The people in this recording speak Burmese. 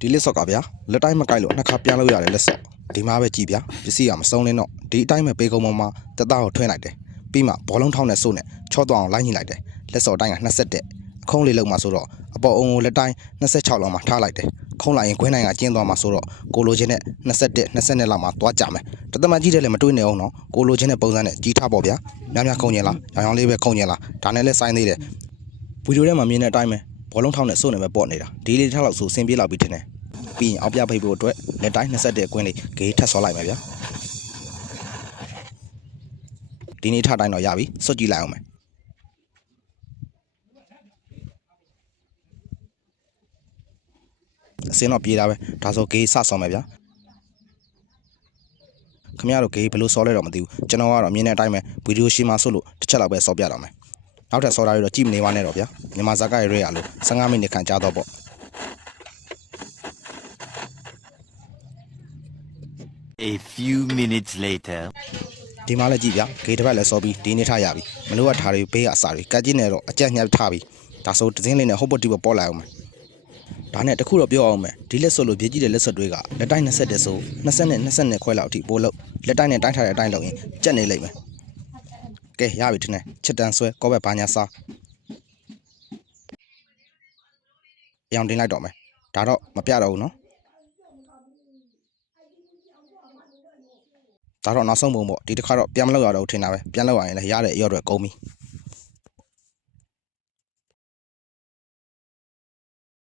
ဒီလက်စော့ကဗျာလက်တိုင်းမကိုက်လို့နှစ်ခါပြန်လို့ရတယ်လက်စော့ဒီမှာပဲကြည်ဗျာပစ္စည်းကမစုံလင်းတော့ဒီအတိုင်းပဲပေကုံပေါ်မှာတက်သားကိုထွင်းလိုက်တယ်ပြီးမှဘောလုံးထောင်းနဲ့စို့နဲ့ချော့သွားအောင်လိုက်ညှိလိုက်တယ်လက်စော့တိုင်းက21အခုံးလေးလုံးမှာဆိုတော့အပေါ်အုံကိုလက်တိုင်း26လောက်မှာထားလိုက်တယ်ခုံးလိုက်ရင်ခွင်းနိုင်ကကျင်းသွားမှာဆိုတော့ကိုလိုချင်းနဲ့22လောက်မှာသွားကြမယ်တသမန်ကြီးတဲ့လည်းမတွေးနေအောင်နော်ကိုလိုချင်းနဲ့ပုံစံနဲ့ကြီးထားပေါ့ဗျာများများခုံကျင်လားရောင်ရောင်လေးပဲခုံကျင်လားဒါနဲ့လည်းစိုင်းသေးတယ်ဗီဒီယိုထဲမှာမြင်တဲ့အတိုင်းပဲဘောလုံးထောင်းနဲ့စို့နဲ့ပဲပေါ့နေတာဒီလေးထားလောက်ဆိုစင်ပြေးလောက်ပြီးထင်တယ်ပြီးရင်အောက်ပြဖိတ်ဖို့အတွက်လက်တိုင်း21ကွင်းလေးဂေးထပ်ဆော်လိုက်မယ်ဗျာဒီနေ့ထတိုင်းတော့ရပြီစွတ်ကြည့်လိုက်အောင်မယ်အစင်းတော့ပြေးတာပဲဒါဆိုဂေးစဆော်မယ်ဗျာခင်ဗျားတို့ဂေးဘယ်လိုဆော်လဲတော့မသိဘူးကျွန်တော်ကတော့မြင်တဲ့အတိုင်းပဲဗီဒီယိုရှင်းမှာဆိုလို့တစ်ချက်လောက်ပဲဆော်ပြတော့မယ်နောက်ထပ်ဆော်တာတွေတော့ကြည့်မနေပါနဲ့တော့ဗျာမြန်မာဇာတ်ကရဲရလို့15မိနစ်ခန့်ကြာတော့ပေါ့A few minutes later ဒီမှာလည်းကြည့်ဗျာဂေးတစ်ပတ်လည်းစောပြီးဒီနေ့ထားရပြီမလို့ကထားတွေဘေးကအစာတွေကတ်ကြီးနေတော့အကြက်ညှပ်ထားပြီဒါဆိုဒဇင်းလေးနဲ့ဟုတ်ပတ်တီပေါ်လိုက်အောင်မယ်ဒါနဲ့တခုတော့ပြောအောင်မယ်ဒီလက်စွပ်လို့ပြည့်ကြည့်တဲ့လက်စွပ်တွေကလက်တိုင်း20ဆို20ခွဲလောက်အထိပိုးလို့လက်တိုင်းနဲ့တိုင်းထားတဲ့အတိုင်းလုပ်ရင်ကြက်နေလိမ့်မယ်ကဲရပြီထင်တယ်ချစ်တန်ဆွဲကောဘက်ဘာညာစားရောင်တင်လိုက်တော့မယ်ဒါတော့မပြတော့ဘူးနော်ဒါတော့နောက်ဆုံးပုံပေါ့ဒီတစ်ခါတော့ပြန်မလောက်ရတော့ထင်တာပဲပြန်လောက်ရရင်လည်းရတဲ့အရော့တွေကုန်ပြီ